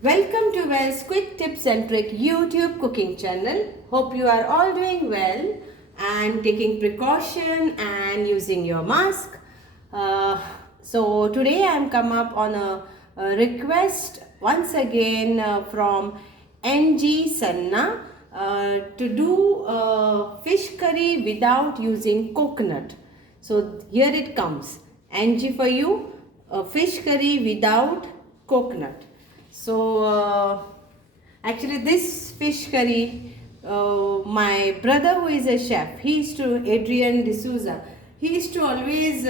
Welcome to VAL'S Quick Tips and Trick YouTube cooking channel. Hope you are all doing well and taking precaution and using your mask. So today I am come up on a request once again from NG Sanna to do fish curry without using coconut. So here it comes. NG for you, fish curry without coconut. So actually this fish curry, my brother who is a chef, he used to, Adrian D'Souza, he used to always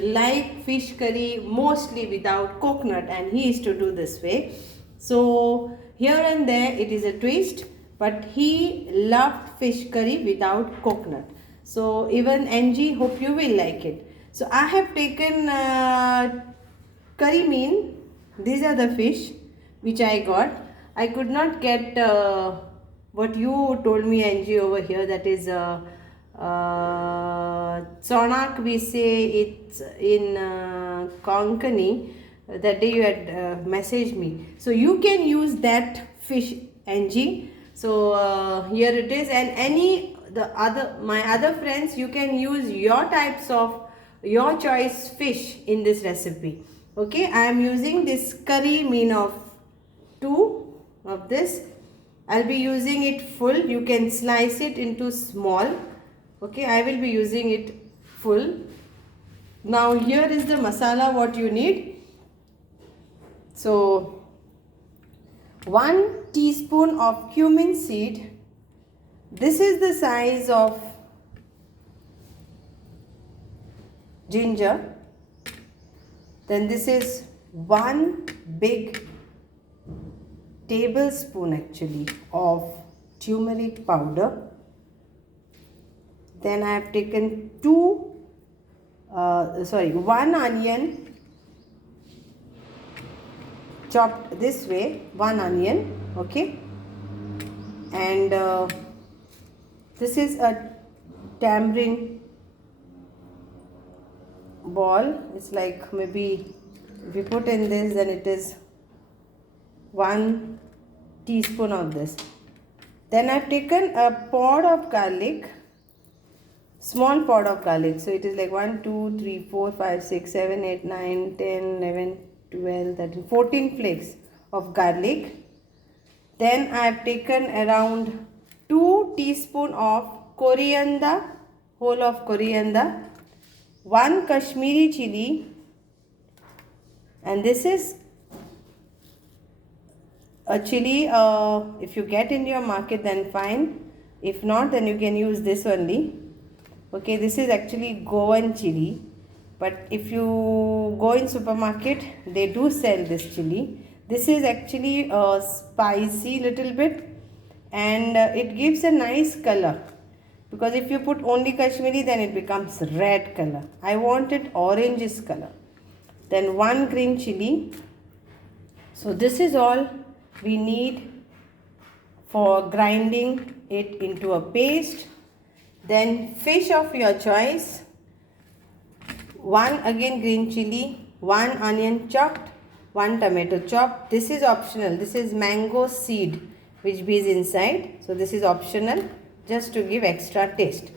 like fish curry mostly without coconut, and he used to do this way. So here and there it is a twist, but he loved fish curry without coconut. So even NG, hope you will like it. So I have taken Karimeen. These are the fish which I got. I could not get what you told me, NG, over here. That is Sonak, we say it's in Konkani. That day you had messaged me. So you can use that fish, NG. So here it is, and my other friends, you can use your types of your choice fish in this recipe. Okay, I am using this Karimeen of 2 of this. I'll be using it full. You can slice it into small. Okay, I will be using it full. Now here is the masala what you need. So 1 teaspoon of cumin seed. This is the size of ginger. Then this is 1 big tablespoon actually of turmeric powder. Then I have taken 1 onion chopped this way, 1 onion, okay. And this is a tamarind ball. It's like, maybe if you put in this, then it is 1 teaspoon of this. Then I've taken a pod of garlic, small pod of garlic. So it is like 1, 2, 3, 4, 5, 6, 7, 8, 9, 10, 11, 12, 13, 14 flakes of garlic. Then I've taken around 2 teaspoon of coriander, whole of coriander, 1 Kashmiri chili, and this is a chili. If you get in your market, then fine. If not, then you can use this only. Okay, this is actually Goan chili, but if you go in supermarket, they do sell this chili. This is actually spicy little bit, and it gives a nice color. Because if you put only Kashmiri, then it becomes red color. I want it orangish color. Then 1 green chili. So this is all we need for grinding it into a paste. Then fish of your choice. 1 again green chili, 1 onion chopped, 1 tomato chopped. This is optional. This is mango seed which is inside. So this is optional, just to give extra taste.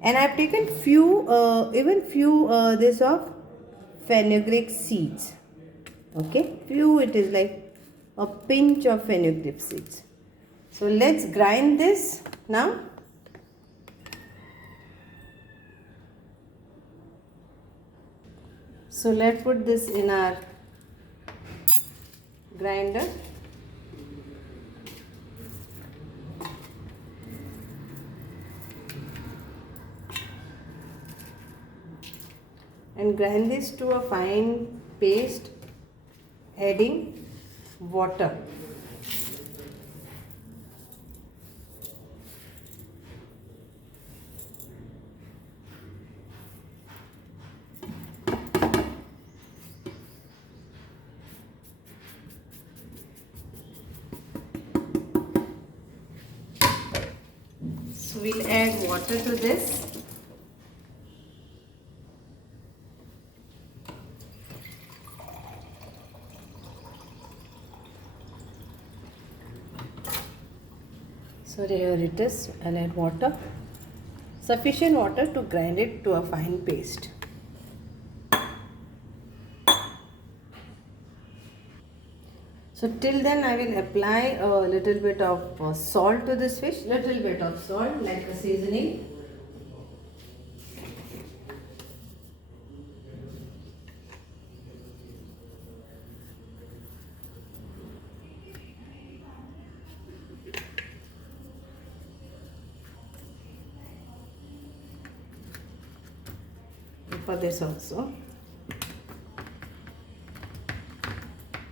And I have taken few this of fenugreek seeds. Okay, few, it is like a pinch of fenugreek seeds. So let's grind this now. So let's put this in our grinder. And grind this to a fine paste, adding water. So we'll add water to this. So here it is. I'll add water, sufficient water to grind it to a fine paste. So till then I will apply a little bit of salt to this fish, little bit of salt like a seasoning. For this also,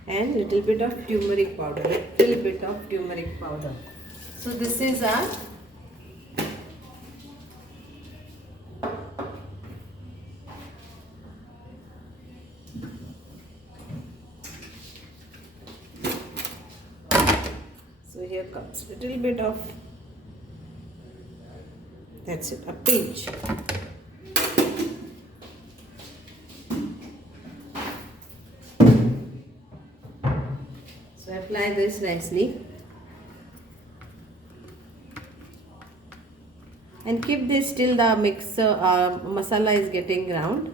and little bit of turmeric powder, little bit of turmeric powder. So this is our so here comes little bit of, that's it, a pinch. So apply this nicely and keep this till the mixer masala is getting ground.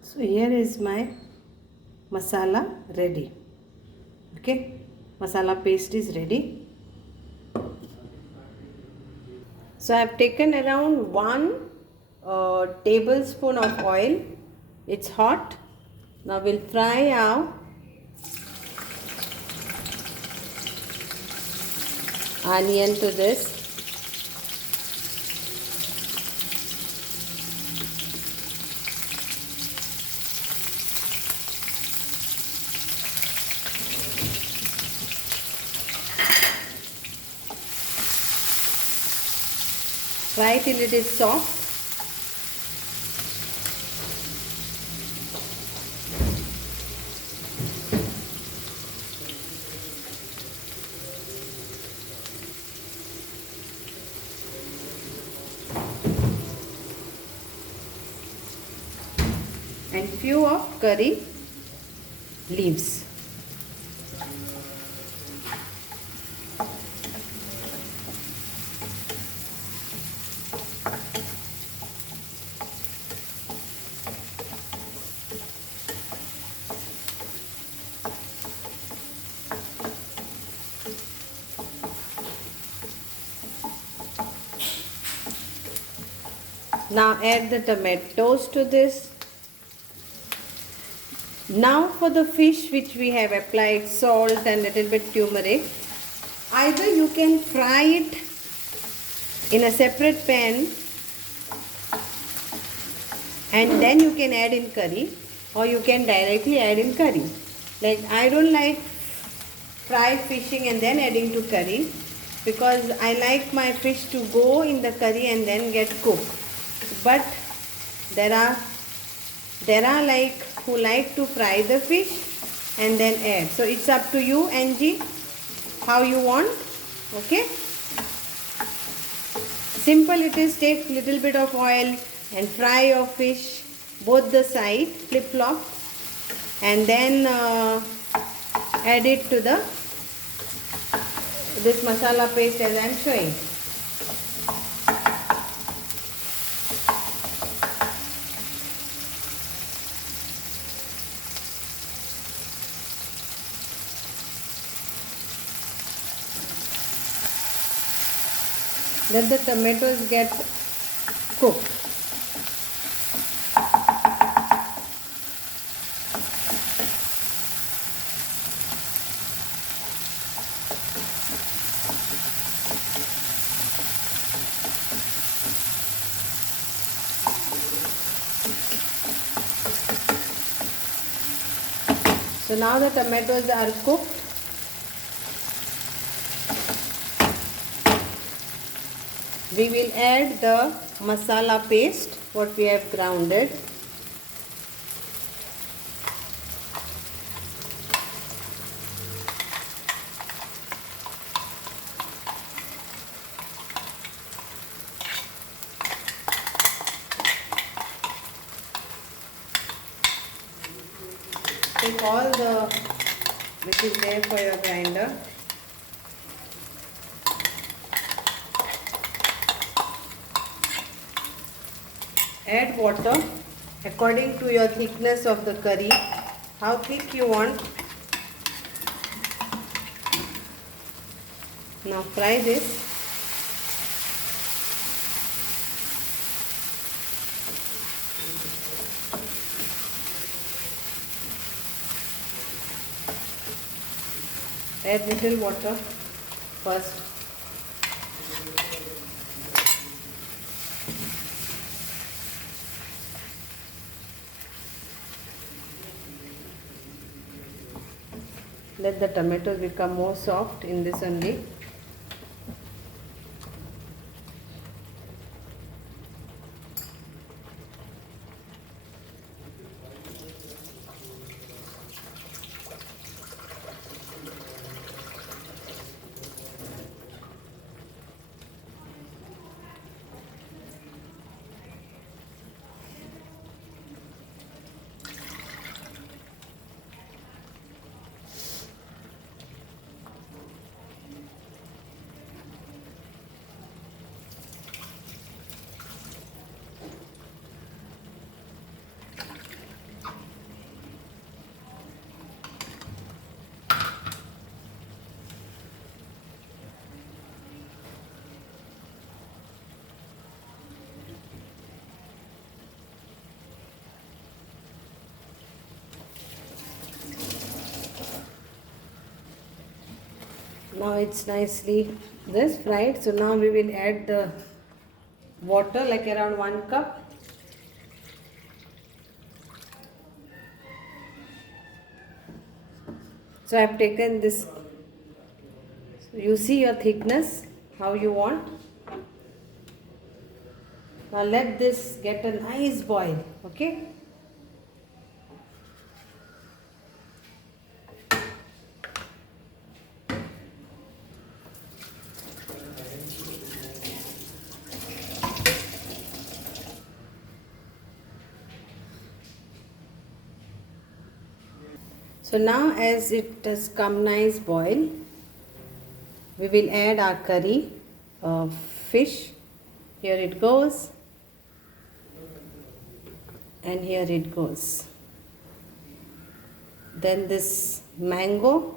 So here is my masala ready. Okay, masala paste is ready. So I have taken around 1 tablespoon of oil. It's hot. Now we'll fry our onion to this. Fry till it is soft. And few of curry leaves. Now add the tomatoes to this. Now for the fish which we have applied salt and little bit turmeric, either you can fry it in a separate pan and then you can add in curry, or you can directly add in curry. Like I don't like fried fishing and then adding to curry, because I like my fish to go in the curry and then get cooked. But there are like who like to fry the fish and then add. So it's up to you, Angie, how you want. Okay, simple it is. Take little bit of oil and fry your fish both the side, flip flop, and then add it to this masala paste as I am showing. Let the tomatoes get cooked. So now the tomatoes are cooked. We will add the masala paste what we have grounded. take all the which is there for your grinder. Add water according to your thickness of the curry, how thick you want. Now fry this. Add little water first. Let the tomatoes become more soft in this only. Now it's nicely this fried. So now we will add the water, like around 1 cup. So I have taken this. So you see your thickness, how you want. Now let this get a nice boil, okay? So now as it has come nice boil, we will add our curry of fish. Here it goes, and here it goes. Then this mango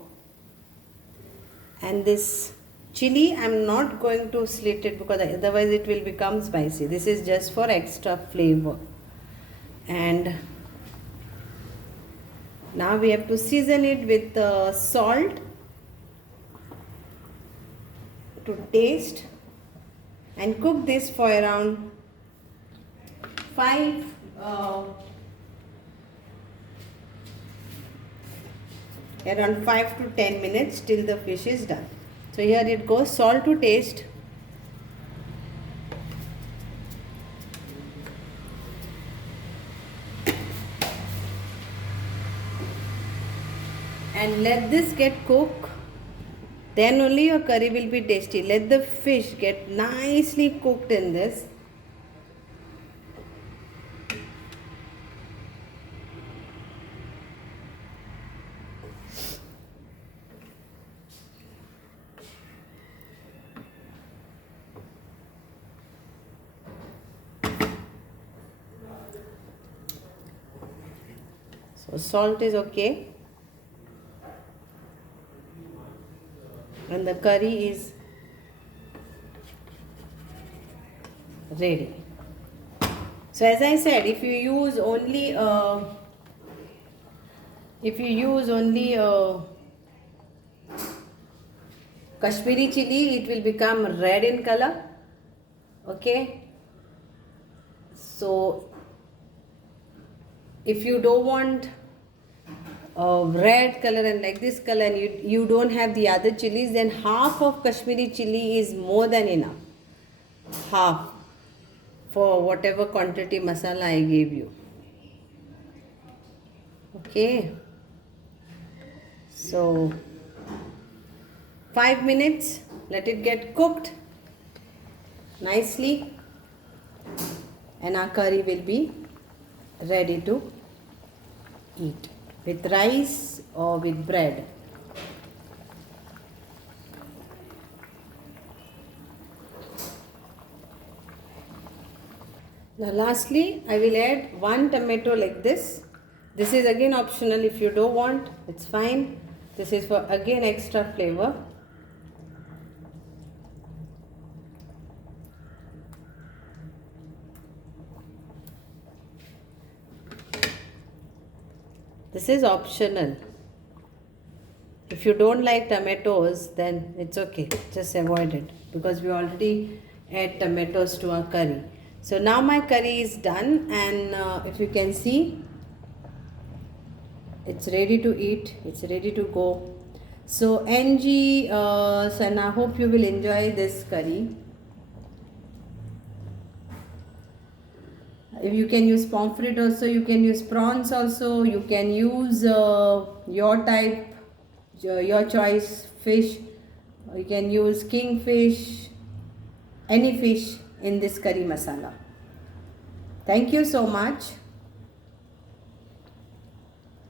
and this chili. I'm not going to slit it because otherwise it will become spicy. This is just for extra flavor. And now we have to season it with salt to taste, and cook this for around 5 to 10 minutes till the fish is done. So here it goes, salt to taste. And let this get cooked, then only your curry will be tasty. Let the fish get nicely cooked in this. So salt is okay. And the curry is ready. So as I said, if you use only Kashmiri chili, it will become red in color. Okay. So if you don't want red color and like this color, and you don't have the other chilies, then half of Kashmiri chili is more than enough. Half for whatever quantity masala I gave you. Okay. So 5 minutes, let it get cooked nicely, and our curry will be ready to eat. with rice or with bread. Now lastly, I will add 1 tomato like this. This is again optional. If you don't want, it's fine. This is for again extra flavor. This is optional. If you don't like tomatoes, then it's okay. Just avoid it because we already add tomatoes to our curry. So now my curry is done, and if you can see, it's ready to eat. It's ready to go. So NG, and I hope you will enjoy this curry. If you can use pomfret also, you can use prawns also, you can use your type, your choice fish, you can use kingfish, any fish in this curry masala. Thank you so much.